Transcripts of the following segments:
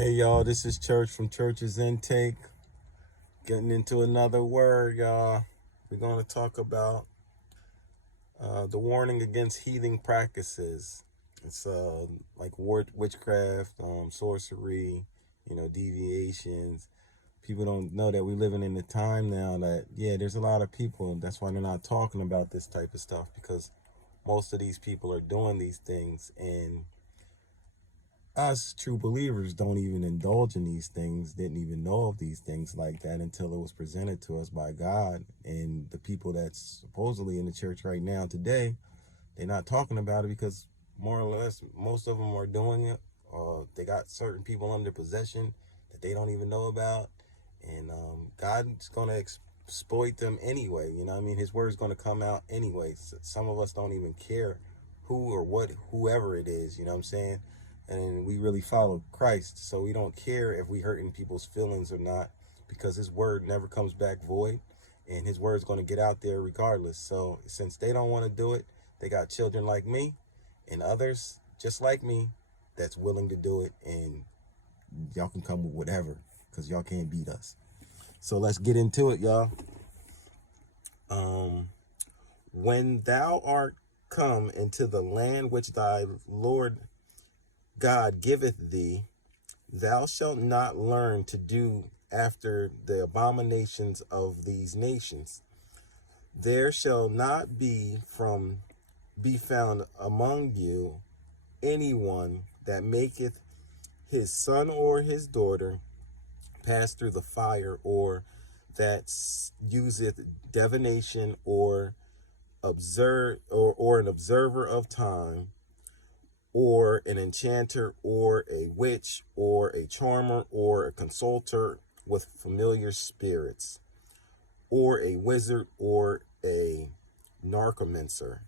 Hey y'all, this is Church from Church's Intake. Getting into another word, y'all. We're going to talk about the warning against heathen practices. It's like witchcraft, sorcery, deviations. People don't know that we're living in a time now that, there's a lot of people. That's why they're not talking about this type of stuff, because most of these people are doing these things, and us true believers don't even indulge in these things, didn't even know of these things like that until it was presented to us by God. And the people that's supposedly in the church right now today, they're not talking about it because more or less most of them are doing it. They got certain people under possession that they don't even know about, and God's going to exploit them anyway. You know what I mean? His word's going to come out anyway. So some of us don't even care who or what, whoever it is, you know what I'm saying? And we really follow Christ, so we don't care if we hurting people's feelings or not, because his word never comes back void, and his word's going to get out there regardless. So since they don't want to do it, they got children like me and others just like me that's willing to do it, and y'all can come with whatever, because y'all can't beat us. So let's get into it, y'all. When thou art come into the land which thy Lord God giveth thee, thou shalt not learn to do after the abominations of these nations. There shall not be found among you anyone that maketh his son or his daughter pass through the fire, or that useth divination, or an observer of time, or an enchanter, or a witch, or a charmer, or a consulter with familiar spirits, or a wizard, or a necromancer.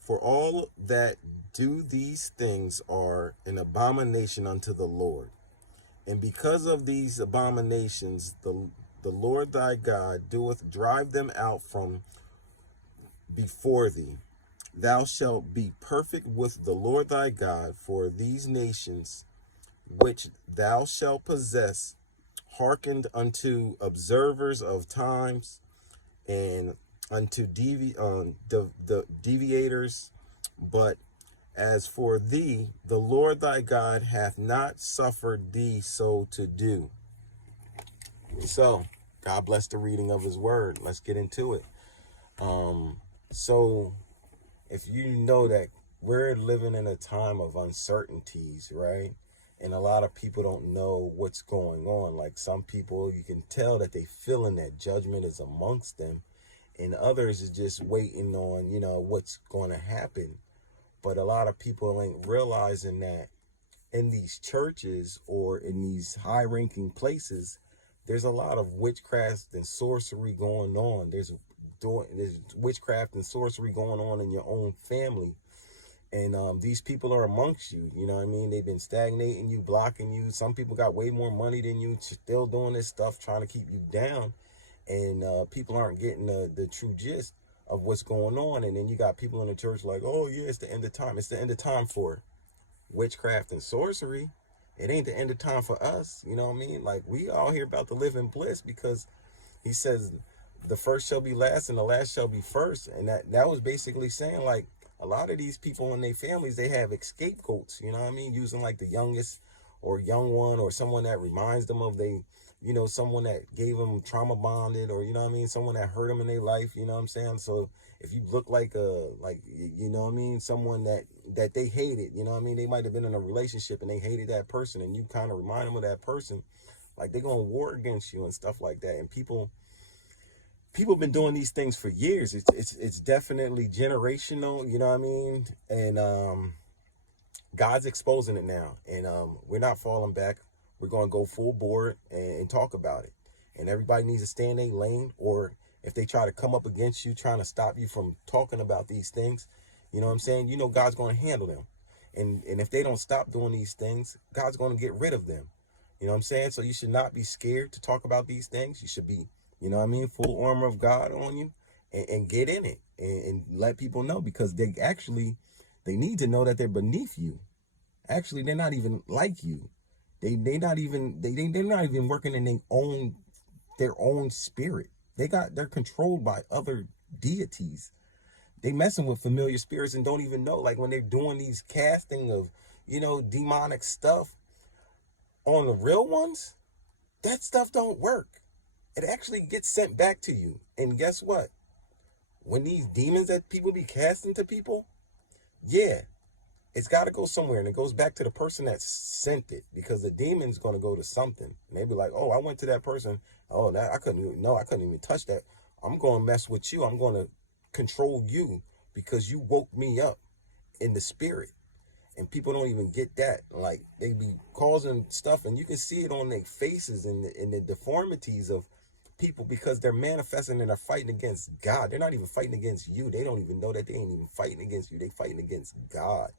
For all that do these things are an abomination unto the Lord. And because of these abominations, the Lord thy God doeth drive them out from before thee. Thou shalt be perfect with the Lord thy God, for these nations which thou shalt possess hearkened unto observers of times, and unto the deviators. But as for thee, the Lord thy God hath not suffered thee so to do. So, God bless the reading of his word. Let's get into it. So, if you know that we're living in a time of uncertainties, right? And a lot of people don't know what's going on. Like some people, you can tell that they feeling that judgment is amongst them, and others is just waiting on, what's going to happen. But a lot of people ain't realizing that in these churches or in these high-ranking places, there's a lot of witchcraft and sorcery going on. There's witchcraft and sorcery going on in your own family. And these people are amongst you, you know what I mean? They've been stagnating you, blocking you. Some people got way more money than you, still doing this stuff, trying to keep you down. And people aren't getting the true gist of what's going on. And then you got people in the church like, oh yeah, it's the end of time. It's the end of time for witchcraft and sorcery. It ain't the end of time for us, you know what I mean? Like, we all here about to live in bliss, because he says the first shall be last and the last shall be first. And that was basically saying, like, a lot of these people in their families, they have scapegoats, you know what I mean? Using like the youngest or young one, or someone that reminds them of someone that gave them trauma bonded, or, you know what I mean? Someone that hurt them in their life, you know what I'm saying? So if you look like you know what I mean, someone that they hated, you know what I mean? They might have been in a relationship and they hated that person, and you kind of remind them of that person, like they're going to war against you and stuff like that. And people have been doing these things for years. It's definitely generational, you know what I mean? And God's exposing it now, and we're not falling back. We're going to go full board and talk about it. And everybody needs to stay in their lane, or if they try to come up against you, trying to stop you from talking about these things, you know what I'm saying? You know God's going to handle them. And if they don't stop doing these things, God's going to get rid of them. You know what I'm saying? So you should not be scared to talk about these things. You should be, you know what I mean, full armor of God on you, and get in it, and let people know, because they need to know that they're beneath you. Actually, they're not even like you. They're not even working in their own spirit. They're controlled by other deities. They messing with familiar spirits and don't even know. Like when they're doing these casting of, demonic stuff on the real ones, that stuff don't work. It actually gets sent back to you. And guess what? When these demons that people be casting to people, yeah, it's got to go somewhere, and it goes back to the person that sent it, because the demon's going to go to something. And they be like, oh, I went to that person. Oh, that I couldn't even touch that. I'm going to mess with you. I'm going to control you because you woke me up in the spirit. And people don't even get that. Like, they be causing stuff, and you can see it on their faces and the deformities of people, because they're manifesting and they're fighting against God. They're not even fighting against you. They don't even know that they ain't even fighting against you. They fighting against God,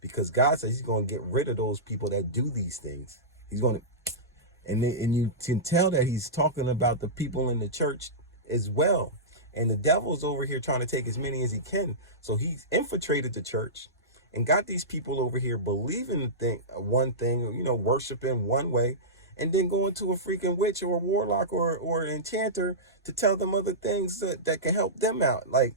because God says he's going to get rid of those people that do these things. He's going to, and you can tell that he's talking about the people in the church as well. And the devil's over here trying to take as many as he can. So he's infiltrated the church and got these people over here believing one thing, worshiping one way, and then going to a freaking witch or a warlock or an enchanter to tell them other things that can help them out. Like,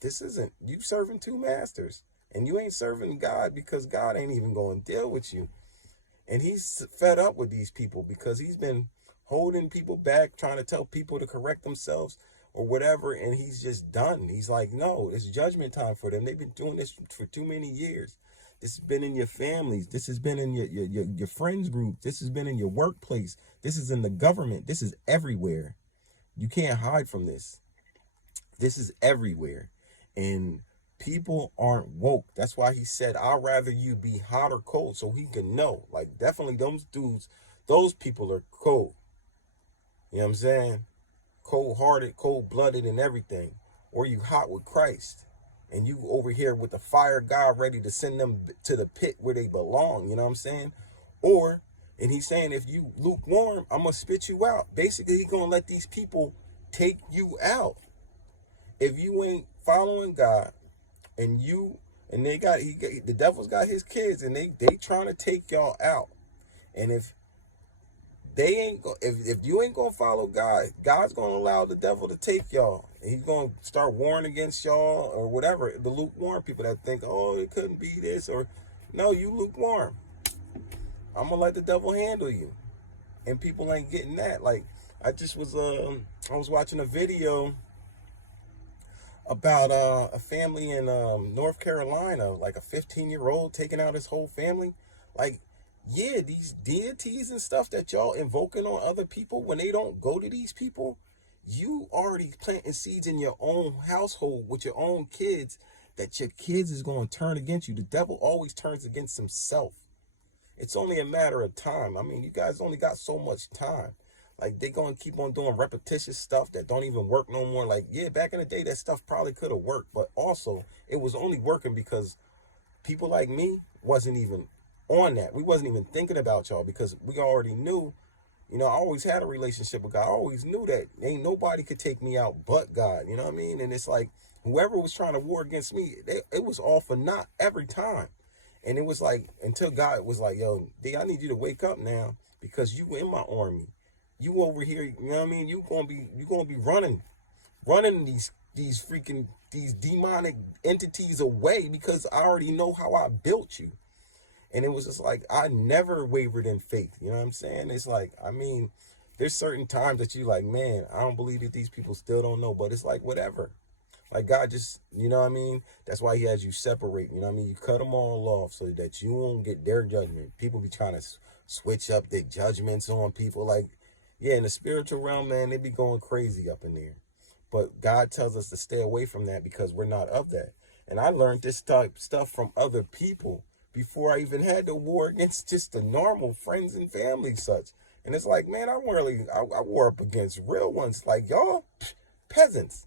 this isn't, you serving two masters, and you ain't serving God, because God ain't even going to deal with you. And he's fed up with these people because he's been holding people back, trying to tell people to correct themselves or whatever, and he's just done. He's like, no, it's judgment time for them. They've been doing this for too many years. This has been in your families. This has been in your friends group. This has been in your workplace. This is in the government. This is everywhere. You can't hide from this. This is everywhere. And people aren't woke. That's why he said, I'd rather you be hot or cold, so he can know. Like, definitely those dudes, those people are cold. You know what I'm saying? Cold-hearted, cold-blooded and everything. Or you hot with Christ, and you over here with the fire God ready to send them to the pit where they belong. You know what I'm saying? Or, and he's saying, if you lukewarm, I'm going to spit you out. Basically, he's going to let these people take you out. If you ain't following God, and the devil's got his kids, and they trying to take y'all out. And if you ain't gonna follow God, God's gonna allow the devil to take y'all. And he's gonna start warring against y'all or whatever. The lukewarm people that think, oh, it couldn't be this, or no, you lukewarm. I'm gonna let the devil handle you. And people ain't getting that. Like, I was watching a video about a family in North Carolina, like a 15-year-old taking out his whole family. Like, yeah, these deities and stuff that y'all invoking on other people, when they don't go to these people, you already planting seeds in your own household with your own kids, that your kids is going to turn against you. The devil always turns against himself. It's only a matter of time. I mean, you guys only got so much time. Like, they going to keep on doing repetitious stuff that don't even work no more. Like, yeah, back in the day, that stuff probably could have worked. But also, it was only working because people like me wasn't even on that. We wasn't even thinking about y'all, because we already knew, I always had a relationship with God. I always knew that ain't nobody could take me out but God. You know what I mean? And it's like, whoever was trying to war against me, it was all for naught every time. And it was like, until God was like, yo, D, I need you to wake up now, because you in my army. You over here, you know what I mean? You gonna be running these demonic entities away, because I already know how I built you. And it was just like, I never wavered in faith. You know what I'm saying? It's like, I mean, there's certain times that you like, man, I don't believe that these people still don't know, but it's like, whatever. Like, God just, you know what I mean? That's why he has you separate, you know what I mean? You cut them all off so that you won't get their judgment. People be trying to switch up their judgments on people. Like, yeah, in the spiritual realm, man, they be going crazy up in there. But God tells us to stay away from that, because we're not of that. And I learned this type stuff from other people before I even had to war against just the normal friends and family such. And it's like, man, I war up against real ones like y'all, peasants.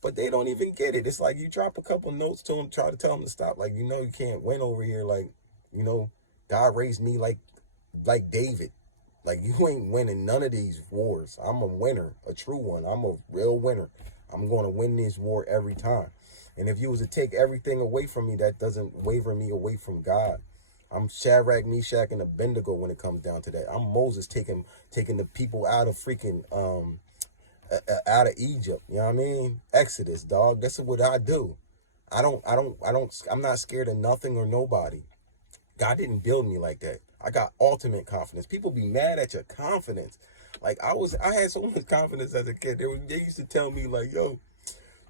But they don't even get it. It's like, you drop a couple notes to them, try to tell them to stop. Like, you can't win over here. Like, God raised me like David. Like, you ain't winning none of these wars. I'm a winner, a true one. I'm a real winner. I'm going to win this war every time. And if you was to take everything away from me, that doesn't waver me away from God. I'm Shadrach, Meshach, and Abednego when it comes down to that. I'm Moses taking the people out of freaking out of Egypt. You know what I mean? Exodus, dog. That's what I do. I'm not scared of nothing or nobody. God didn't build me like that. I got ultimate confidence. People be mad at your confidence. Like I had so much confidence as a kid. They used to tell me like, yo,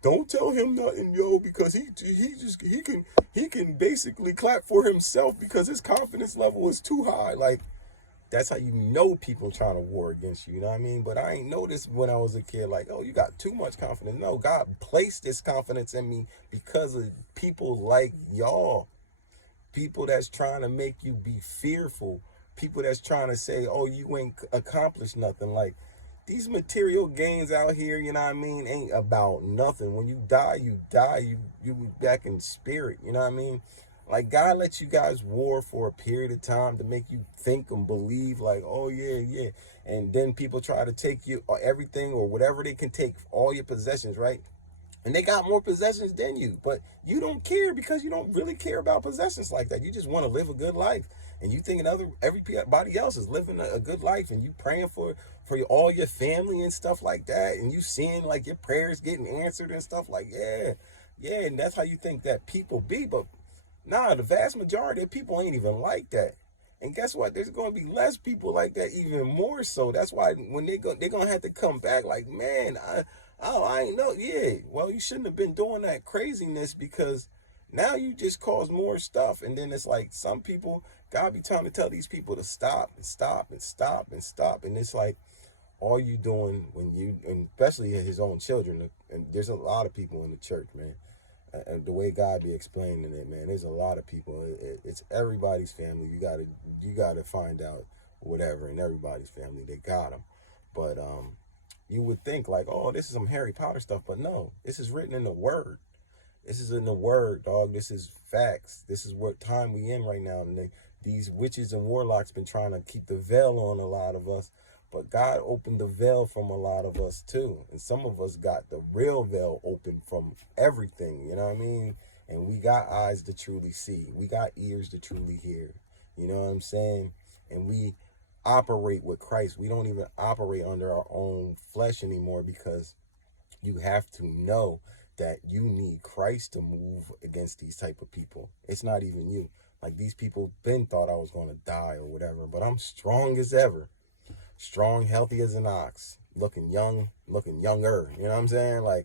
don't tell him nothing, yo, because he can basically clap for himself because his confidence level is too high. Like, that's how you know people trying to war against you, you know what I mean? But I ain't noticed when I was a kid, like, oh, you got too much confidence. No, God placed this confidence in me because of people like y'all. People that's trying to make you be fearful. People that's trying to say, oh, you ain't accomplished nothing. Like, these material gains out here, you know what I mean, ain't about nothing. When you die, you die. You be back in spirit, you know what I mean? Like, God lets you guys war for a period of time to make you think and believe like, oh, yeah, yeah. And then people try to take you or everything or whatever they can take, all your possessions, right? And they got more possessions than you, but you don't care because you don't really care about possessions like that. You just want to live a good life, and you thinking everybody else is living a good life, and you praying for all your family and stuff like that, and you seeing like your prayers getting answered and stuff like yeah, and that's how you think that people be. But nah, the vast majority of people ain't even like that. And guess what? There's going to be less people like that, even more so. That's why when they're going to have to come back like, man, I ain't know. Yeah, well, you shouldn't have been doing that craziness because now you just cause more stuff. And then it's like some people, God be trying to tell these people to stop and stop and stop and stop. And it's like all you doing and especially his own children, and there's a lot of people in the church, man. And the way God be explaining it, man, there's a lot of people. It's everybody's family. You gotta find out whatever in everybody's family. They got them, but you would think like, oh, this is some Harry Potter stuff, but no, this is written in the Word. This is in the Word, dog. This is facts. This is what time we in right now, and these witches and warlocks been trying to keep the veil on a lot of us. But God opened the veil from a lot of us too. And some of us got the real veil open from everything, you know what I mean? And we got eyes to truly see. We got ears to truly hear. You know what I'm saying? And we operate with Christ. We don't even operate under our own flesh anymore because you have to know that you need Christ to move against these type of people. It's not even you. Like, these people been thought I was going to die or whatever, but I'm strong as ever. Strong, healthy as an ox, looking young, looking younger, you know what I'm saying? Like,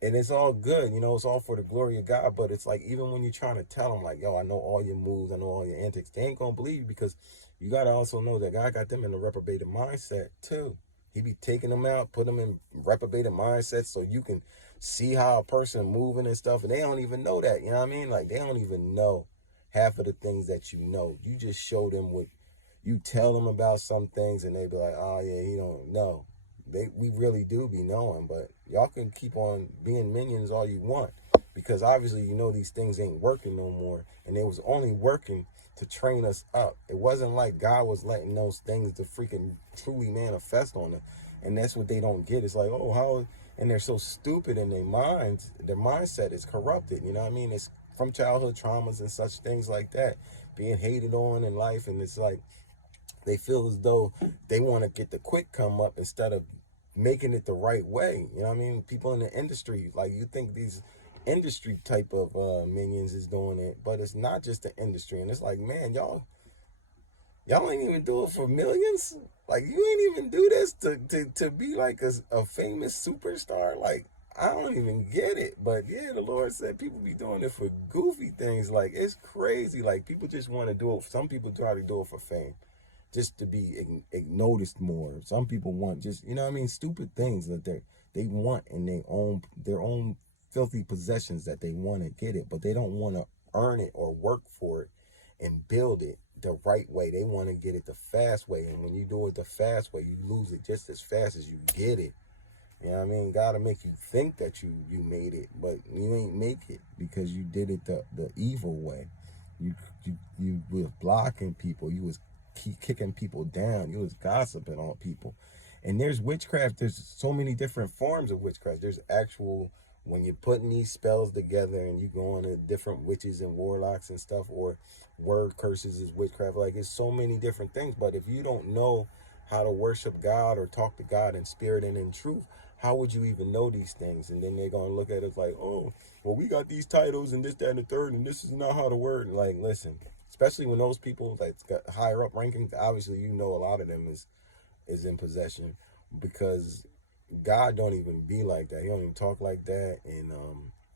and it's all good, you know, it's all for the glory of God, but it's like, even when you're trying to tell them, like, yo, I know all your moves, I know all your antics, they ain't gonna believe you because you gotta also know that God got them in a reprobated mindset too. He be taking them out, put them in reprobated mindsets so you can see how a person moving and stuff, and they don't even know that, you know what I mean? Like, they don't even know half of the things that you know. You just show them what you tell them about some things and they be like, oh yeah, he don't know. We really do be knowing, but y'all can keep on being minions all you want because obviously you know these things ain't working no more, and it was only working to train us up. It wasn't like God was letting those things to freaking truly manifest on them, and that's what they don't get. It's like, oh, how, and they're so stupid in their minds. Their mindset is corrupted. You know what I mean? It's from childhood traumas and such things like that, being hated on in life, and it's like, they feel as though they want to get the quick come up instead of making it the right way. You know what I mean? People in the industry, like, you think these industry type of minions is doing it, but it's not just the industry. And it's like, man, y'all ain't even do it for millions. Like, you ain't even do this to be like a famous superstar. Like, I don't even get it. But yeah, the Lord said people be doing it for goofy things. Like, it's crazy. Like, people just want to do it. Some people try to do it for fame, just to be noticed more. Some people want just, you know what I mean, stupid things that they want in their own filthy possessions that they want to get it, but they don't want to earn it or work for it and build it the right way. They want to get it the fast way, and when you do it the fast way, you lose it just as fast as you get it. You know what I mean? Gotta make you think that you made it, but you ain't make it because you did it the evil way. You was blocking people. You was keep kicking people down. You was gossiping on people. And there's witchcraft. There's so many different forms of witchcraft. There's actual when you're putting these spells together and you go into different witches and warlocks and stuff, or word curses is witchcraft, like it's so many different things. But if you don't know how to worship God or talk to God in spirit and in truth, how would you even know these things? And then they're going to look at it like, oh, well, we got these titles and this, that, and the third, and this is not how to word. Like, listen, especially when those people like got higher up rankings, obviously, you know, a lot of them is in possession, because God don't even be like that. He don't even talk like that. And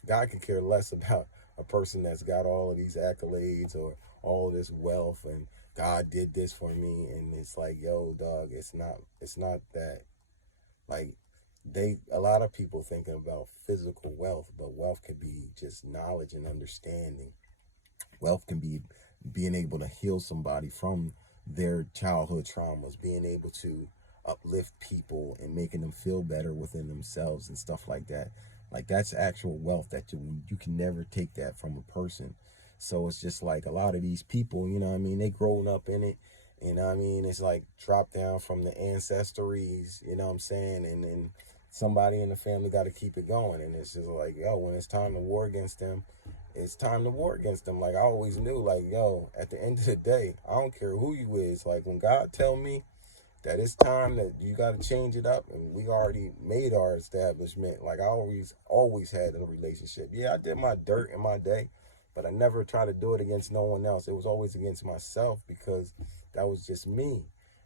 God could care less about a person that's got all of these accolades or all of this wealth and God did this for me. And it's like, yo, dog, it's not that. Like, a lot of people thinking about physical wealth, but wealth could be just knowledge and understanding. Wealth can be being able to heal somebody from their childhood traumas, being able to uplift people and making them feel better within themselves and stuff like that. Like, that's actual wealth that you can never take that from a person. So it's just like a lot of these people, you know what I mean, they grown up in it. You know what I mean? It's like dropped down from the ancestries, you know what I'm saying? And then somebody in the family got to keep it going. And it's just like, yo, when it's time to war against them, it's time to war against them. Like, I always knew, like, yo, at the end of the day, I don't care who you is. Like, when God tell me that it's time that you got to change it up, and we already made our establishment, like, I always had a relationship. Yeah, I did my dirt in my day, but I never tried to do it against no one else. It was always against myself, because that was just me.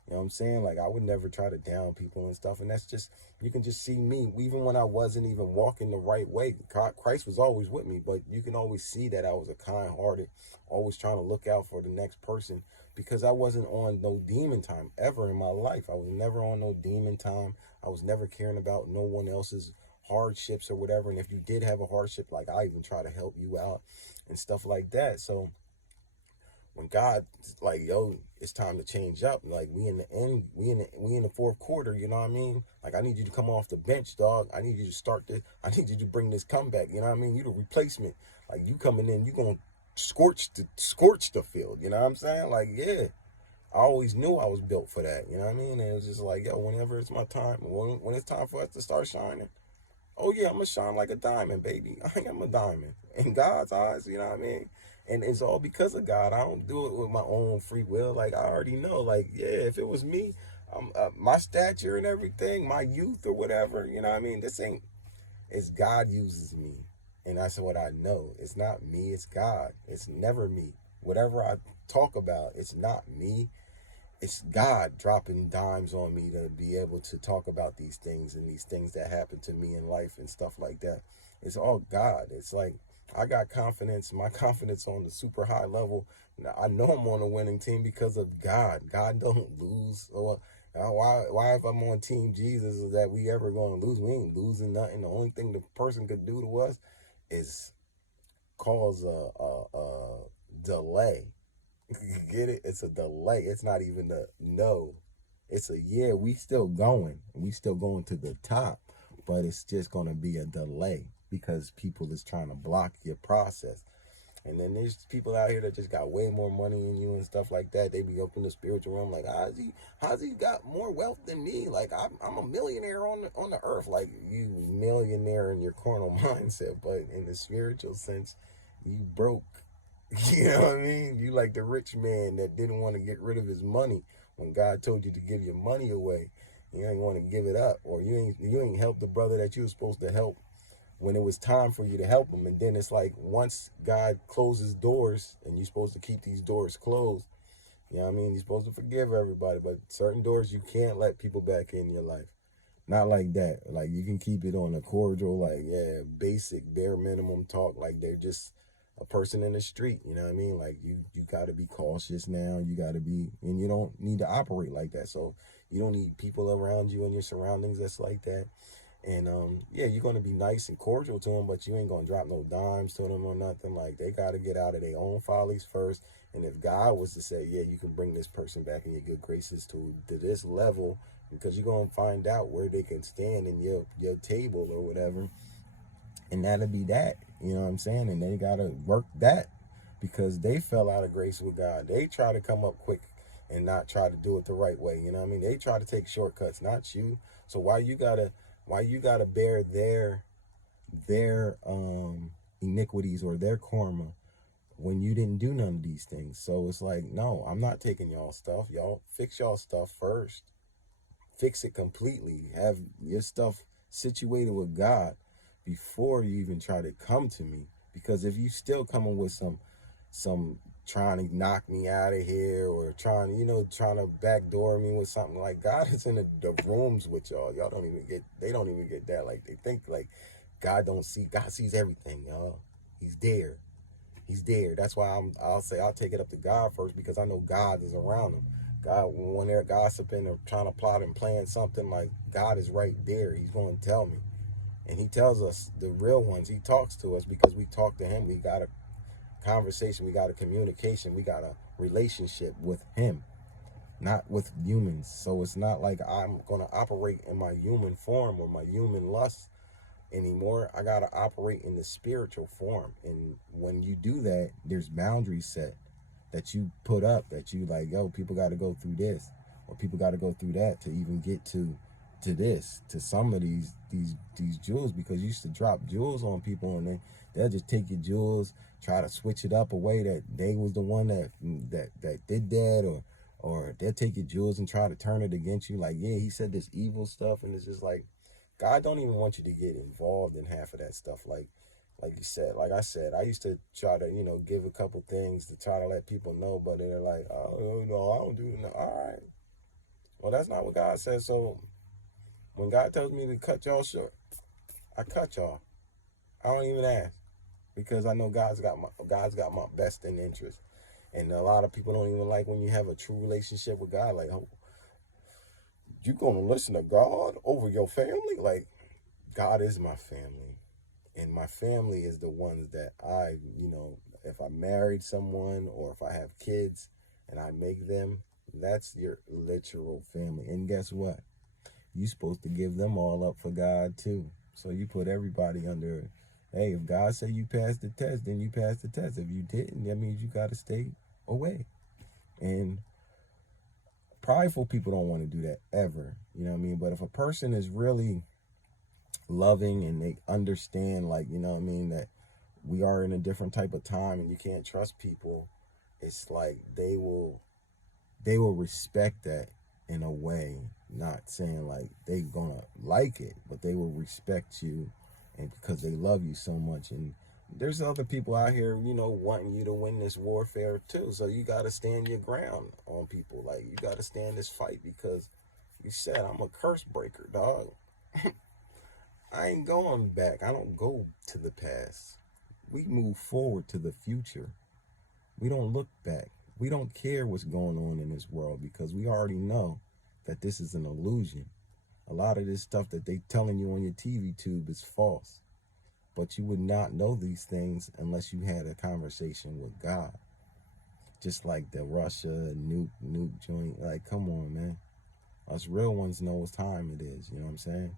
You know what I'm saying? Like, I would never try to down people and stuff. And that's just, you can just see me, even when I wasn't even walking the right way. Christ was always with me, but you can always see that I was a kind-hearted, always trying to look out for the next person, because I wasn't on no demon time ever in my life. I was never on no demon time. I was never caring about no one else's hardships or whatever. And if you did have a hardship, like, I even try to help you out and stuff like that. So when God like, yo, it's time to change up. Like, we in the end, we in the fourth quarter. You know what I mean? Like, I need you to come off the bench, dog. I need you to start this. I need you to bring this comeback. You know what I mean? You the replacement. Like, you coming in, you gonna scorch the field. You know what I'm saying? Like, yeah. I always knew I was built for that. You know what I mean? And it was just like, yo, whenever it's my time, when it's time for us to start shining, oh yeah, I'm gonna shine like a diamond, baby. I am a diamond in God's eyes. You know what I mean? And it's all because of God. I don't do it with my own free will. Like, I already know. Like, yeah, if it was me, my stature and everything, my youth or whatever, you know what I mean? This ain't. It's God uses me, and that's what I know. It's not me. It's God. It's never me. Whatever I talk about, it's not me. It's God dropping dimes on me to be able to talk about these things and these things that happen to me in life and stuff like that. It's all God. It's like, I got confidence, my confidence on the super high level. I know I'm on a winning team because of God. God don't lose. Or why if I'm on Team Jesus is that we ever going to lose? We ain't losing nothing. The only thing the person could do to us is cause a delay. You get it? It's a delay. It's not even a no. It's a yeah, we still going. We still going to the top. But it's just gonna be a delay because people is trying to block your process. And then there's people out here that just got way more money than you and stuff like that. They be up in the spiritual realm like, how's he got more wealth than me? Like, I'm a millionaire on the earth. Like, you millionaire in your carnal mindset, but in the spiritual sense, you broke. You know what I mean? You like the rich man that didn't want to get rid of his money when God told you to give your money away. You ain't want to give it up, or you ain't helped the brother that you were supposed to help when it was time for you to help him. And then it's like, once God closes doors and you're supposed to keep these doors closed, you know what I mean? You're supposed to forgive everybody, but certain doors you can't let people back in your life. Not like that. Like, you can keep it on a cordial, like, yeah, basic, bare minimum talk. Like, they're just a person in the street. You know what I mean? Like, you got to be cautious now. You got to be, and you don't need to operate like that. So you don't need people around you and your surroundings that's like that. And yeah, you're going to be nice and cordial to them, but you ain't going to drop no dimes to them or nothing. Like, they got to get out of their own follies first. And if God was to say, yeah, you can bring this person back in your good graces to this level, because you're going to find out where they can stand in your table or whatever. And that'll be that, you know what I'm saying? And they got to work that, because they fell out of grace with God. They try to come up quick and not try to do it the right way. You know what I mean? They try to take shortcuts, not you. So why you gotta bear their iniquities or their karma when you didn't do none of these things. So it's like, no, I'm not taking y'all stuff. Y'all fix y'all stuff first. Fix it completely. Have your stuff situated with God before you even try to come to me. Because if you still coming with some trying to knock me out of here, or trying to backdoor me with something, like, God is in the rooms with y'all. They don't even get that. Like, they think like God sees everything, y'all. He's there. He's there. That's why I'll take it up to God first, because I know God is around them. God, when they're gossiping or trying to plot and plan something, like, God is right there. He's going to tell me. And he tells us, the real ones, he talks to us because we talk to him. We got a conversation. We got a communication. We got a relationship with him, not with humans. So it's not like I'm going to operate in my human form or my human lust anymore. I got to operate in the spiritual form. And when you do that, there's boundaries set that you put up, that you like, yo, people got to go through this, or people got to go through that to even get to this, to some of these jewels, because you used to drop jewels on people, and they'll just take your jewels, try to switch it up a way that they was the one that did that, or they'll take your jewels and try to turn it against you, like, yeah, he said this evil stuff. And it's just like, God don't even want you to get involved in half of that stuff. Like you said, like I said, I used to try to, give a couple things to try to let people know, but they're like, oh, no, I don't do that. All right. Well, that's not what God says. So when God tells me to cut y'all short, I cut y'all. I don't even ask, because I know God's got my best in interest. And a lot of people don't even like when you have a true relationship with God. Like, oh, you gonna listen to God over your family? Like, God is my family. And my family is the ones that if I married someone or if I have kids and I make them, that's your literal family. And guess what? You're supposed to give them all up for God too. So you put everybody under, hey, if God say you passed the test, then you passed the test. If you didn't, that means you got to stay away. And prideful people don't want to do that ever. You know what I mean? But if a person is really loving and they understand, like, that we are in a different type of time and you can't trust people, it's like they will respect that in a way, not saying like they gonna like it, but they will respect you, and because they love you so much. And there's other people out here, wanting you to win this warfare too. So you got to stand your ground on people. Like, you got to stand this fight, because you said, I'm a curse breaker, dog. I ain't going back. I don't go to the past. We move forward to the future. We don't look back. We don't care what's going on in this world, because we already know that this is an illusion. A lot of this stuff that they telling you on your TV tube is false. But you would not know these things unless you had a conversation with God. Just like the Russia nuke joint. Like, come on, man. Us real ones know what time it is. You know what I'm saying?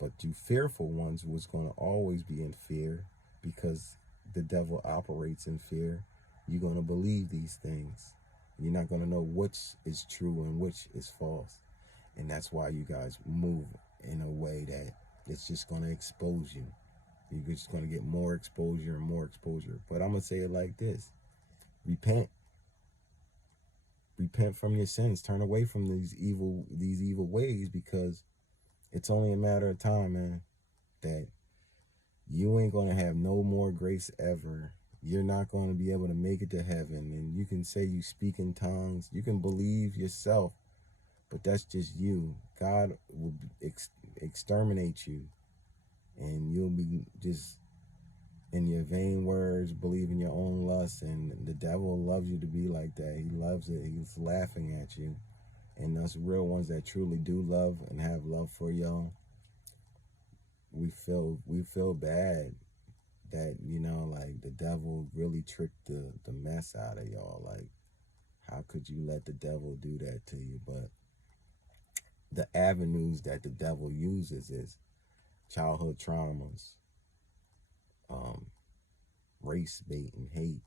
But you fearful ones was going to always be in fear, because the devil operates in fear. You're going to believe these things. You're not going to know which is true and which is false. And that's why you guys move in a way that it's just going to expose you. You're just going to get more exposure and more exposure. But I'm going to say it like this. Repent. Repent from your sins. Turn away from these evil ways, because it's only a matter of time, man, that you ain't going to have no more grace ever. You're not going to be able to make it to heaven. And you can say you speak in tongues. You can believe yourself, but that's just you. God will exterminate you, and you'll be just in your vain words, believe in your own lust. And the devil loves you to be like that. He loves it. He's laughing at you. And us real ones that truly do love and have love for y'all, we feel bad that, like, the devil really tricked the mess out of y'all. Like, how could you let the devil do that to you? But the avenues that the devil uses is childhood traumas, race bait and hate.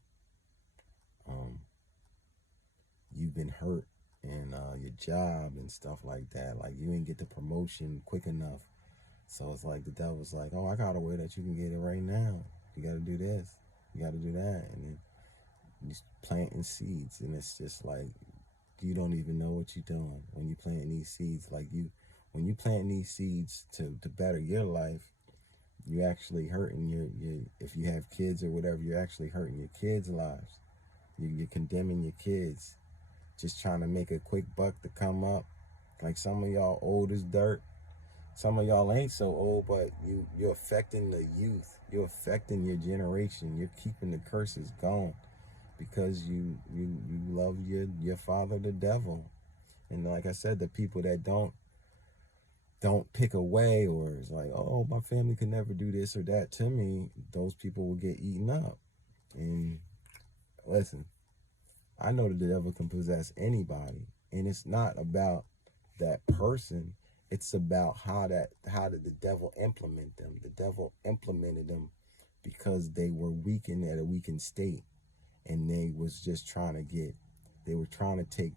You've been hurt in your job and stuff like that. Like, you didn't get the promotion quick enough, So it's like the devil's like, oh, I got a way that you can get it right now. You got to do this. You got to do that. And then you're planting seeds. And it's just like, you don't even know what you're doing when you planting these seeds. Like when you plant these seeds to better your life, you actually hurting your, if you have kids or whatever, you're actually hurting your kids' lives. You're condemning your kids, just trying to make a quick buck to come up. Like some of y'all old as dirt. Some of y'all ain't so old, but you're affecting the youth. You're affecting your generation. You're keeping the curses going because you love your father, the devil. And like I said, the people that don't pick away, or is like, oh, my family could never do this or that to me, those people will get eaten up. And listen, I know that the devil can possess anybody, and it's not about that person. It's about how did the devil implement them. The devil implemented them because they were weakened at a weakened state, and they were trying to take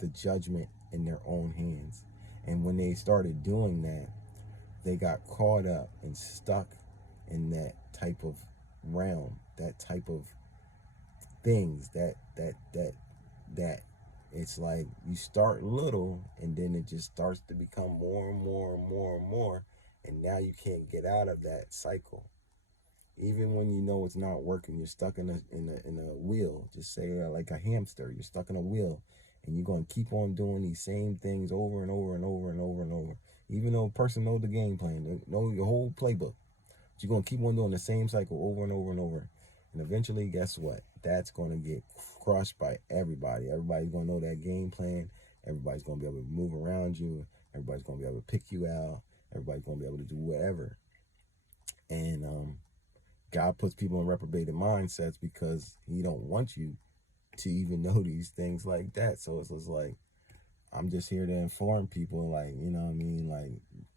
the judgment in their own hands. And when they started doing that, they got caught up and stuck in that type of realm, that type of things that it's like you start little and then it just starts to become more and more and more and more, and now you can't get out of that cycle. Even when you know it's not working, you're stuck in a wheel. Just say like a hamster, you're stuck in a wheel, and you're going to keep on doing these same things over and over and over and over and over. Even though a person knows the game plan, they know your whole playbook, you're going to keep on doing the same cycle over and over and over. And eventually, guess what? That's going to get crushed by everybody. Everybody's going to know that game plan. Everybody's going to be able to move around you. Everybody's going to be able to pick you out. Everybody's going to be able to do whatever. And God puts people in reprobated mindsets because he don't want you to even know these things like that. So it's just like, I'm just here to inform people, like, you know what I mean? Like,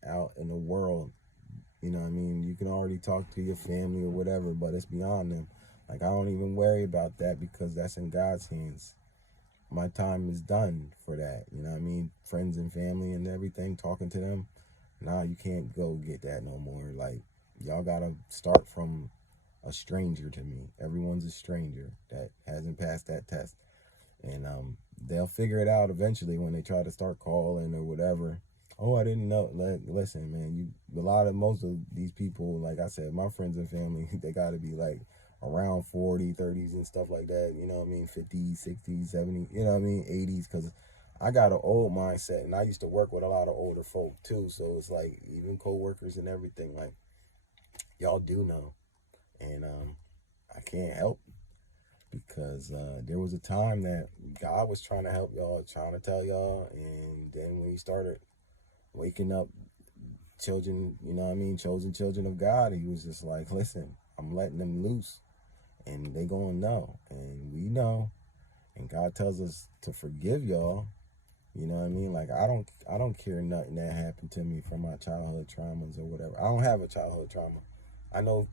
out in the world, you know what I mean? You can already talk to your family or whatever, but it's beyond them. Like, I don't even worry about that because that's in God's hands. My time is done for that. You know what I mean? Friends and family and everything, talking to them. Nah, you can't go get that no more. Like, y'all got to start from a stranger to me. Everyone's a stranger that hasn't passed that test. And they'll figure it out eventually when they try to start calling or whatever. Oh, I didn't know. Listen, man, most of these people, like I said, my friends and family, they got to be like around 40, 30s and stuff like that. You know what I mean? 50s, 60s, 70s, you know what I mean? 80s, because I got an old mindset, and I used to work with a lot of older folk too. So it's like even co-workers and everything, like, y'all do know. And I can't help, because there was a time that God was trying to help y'all, trying to tell y'all, and then when he started waking up children, you know what I mean, chosen children of God, he was just like, listen, I'm letting them loose, and they gonna know, and we know, and God tells us to forgive y'all. You know what I mean? Like, I don't care nothing that happened to me from my childhood traumas or whatever. I don't have a childhood trauma. I know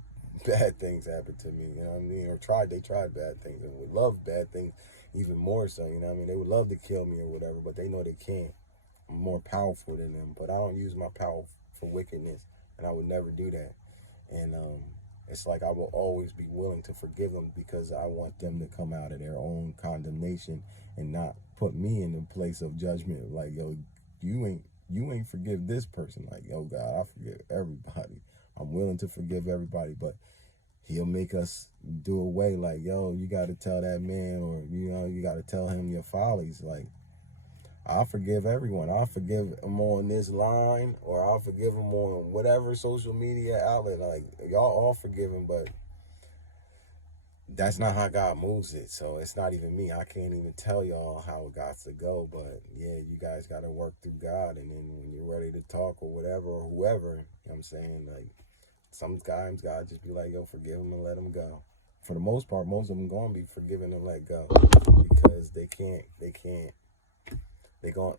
bad things happened to me, you know what I mean? Or they tried bad things and would love bad things even more so, you know what I mean? They would love to kill me or whatever, but they know they can't. I'm more powerful than them, but I don't use my power for wickedness, and I would never do that. And it's like I will always be willing to forgive them because I want them to come out of their own condemnation and not put me in a place of judgment. Like, yo, you ain't forgive this person. Like, yo, God, I forgive everybody. I'm willing to forgive everybody, but he'll make us do away. Like, yo, you got to tell that man, or, you know, you got to tell him your follies. Like, I'll forgive everyone. I'll forgive them on this line, or I'll forgive them on whatever social media outlet. Like, y'all all forgiven, but that's not how God moves it. So it's not even me. I can't even tell y'all how it got to go. But yeah, you guys got to work through God. And then when you're ready to talk or whatever, or whoever, you know what I'm saying? Like, sometimes God just be like, yo, forgive them and let them go. For the most part, most of them going to be forgiven and let go, because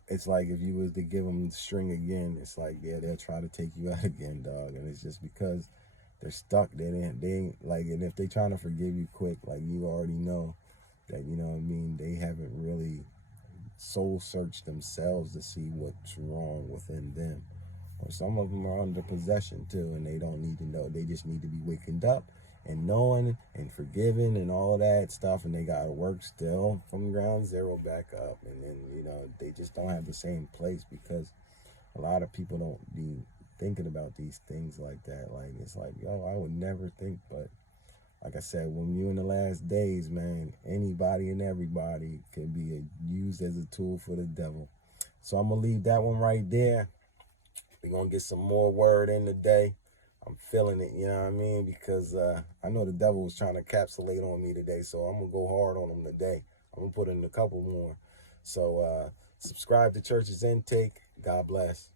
it's like if you was to give them the string again, it's like, yeah, they'll try to take you out again, dog. And it's just because they're stuck. They ain't like, and if they trying to forgive you quick, like, you already know that, you know what I mean, they haven't really soul searched themselves to see what's wrong within them, or some of them are under possession too, and they don't need to know. They just need to be wakened up and knowing and forgiving and all that stuff, and they got to work still from ground zero back up. And then, they just don't have the same place, because a lot of people don't be thinking about these things like that. Like, it's like, yo, I would never think. But like I said, when you're in the last days, man, anybody and everybody can be used as a tool for the devil. So I'm going to leave that one right there. We're going to get some more word in today. I'm feeling it, you know what I mean? Because I know the devil was trying to encapsulate on me today, so I'm going to go hard on him today. I'm going to put in a couple more. So subscribe to Church's Intake. God bless.